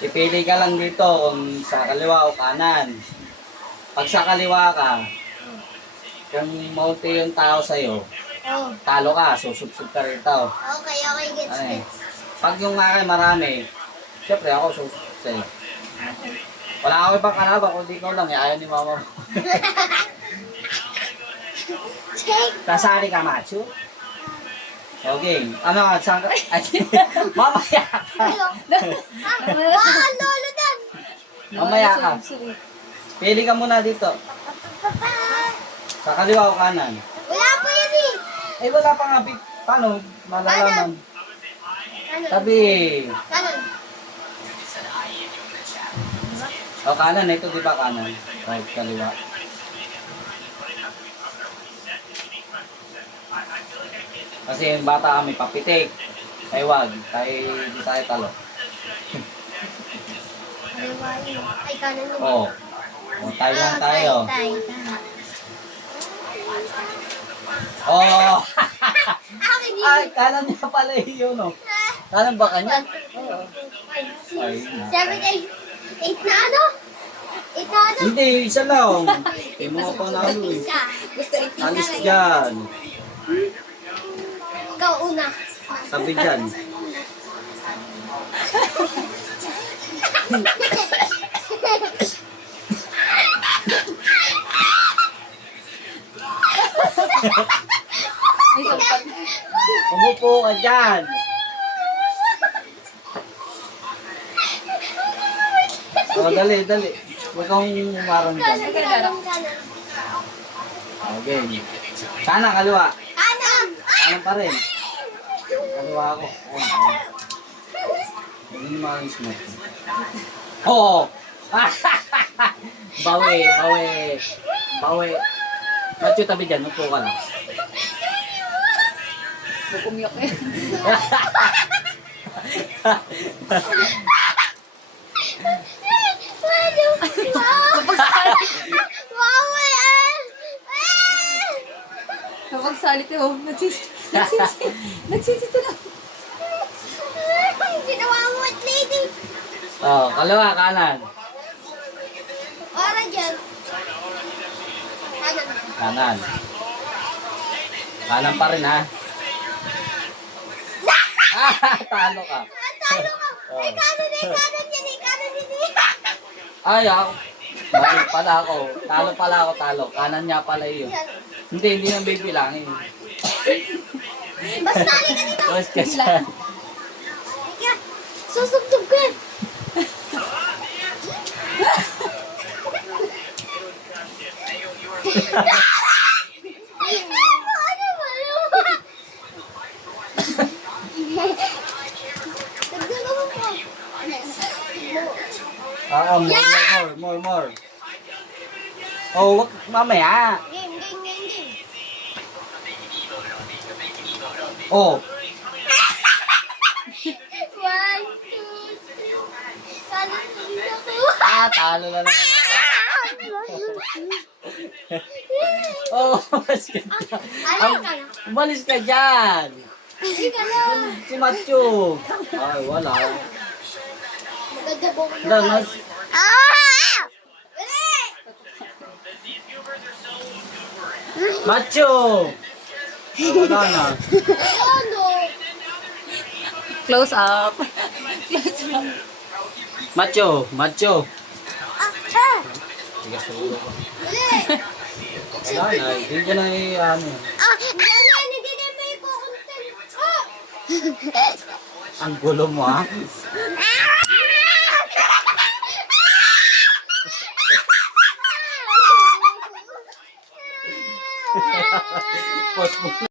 Ipili ka lang dito kung sa kaliwa o kanan. Pag sa kaliwa ka, kung maunti yung tao sa'yo, Oh. talo ka, susubsub ka rito. Okay, gets, Ay. gets. Pag yung akin marami, syempre ako susubsub sa'yo. Wala ako ibang kalaban, kundi ikaw lang, ayaw ni mama mo. Check. Kasali ka, macho? Okay. Ano nga, saan ka? Ay, mamaya ka. Ang lolo dan. Mamaya ka. Pili ka muna dito. Sa kaliwa o kanan. Wala pa yan eh. Eh, wala pa nga. Paano malalaman? Tabi. Kanan. O kanan, ito di ba kanan? Right, kaliwa. Kasi yung bata kami papitik. Ay wag, tayo di tayo talo. Ay, kanan mo. Oo. O, tayo lang tayo. Tay. Oo. Akin din. Ay, kanan niya pala yun, no? Kanan ba kanya? Oo. Ay, 7, 8. 8 na ano? 8 na ano? hindi, isa lang. Hindi mo nga panalo eh. Isa. Gusto 8 Alis dyan. Ikaw una. Sabi dyan. Umupo ka dyan. O, dali, dali. Huwag kang umarang dyan. Kanan. Okay. Kanan, kaliwa. Kanan. Kanan pa rin. Kaliwa ako. Ayun. Hindi maayos mo. Oo. Bawi, bawi. Bawi. Macho, tabi dyan. Upo ka lang. Bukumiyok eh. Napagsalit eh. Oh. Nagsisito lang. Ginawa mo at lady. Oh, kaliwa, kanan. Ora dyan. Kanan. Kanan. Kanan pa rin, ha? Talo ka. Talo ka. Ay, kanan yan eh. Ay, ako. Mali pala ako. Talo pala ako, talo. Kanan niya pala yun. Hindi nang bibilangin. Basta halika dito. Tapos kasi. Halika. Susubtog ka. Ano ba yun? Dagdagan mo po. More. Oh, wag mamaya. Game. Oh, 1, 2, 3. Kanan dito. talo na naman ako. Oh, umalis ka dyan. Alay ka na. Umalis ka dyan. Halika na. Si Macho. Ay, wala. Magagabong mo Wala, mas... Dali! Macho! Ay, wala na. Ano? Close up. Macho. Ah! Sige, sulo ko. Dali! Wala na, hindi ko na ano. Dali! Hindi na may kukuntin. Ang gulo mo, ha? Post mo.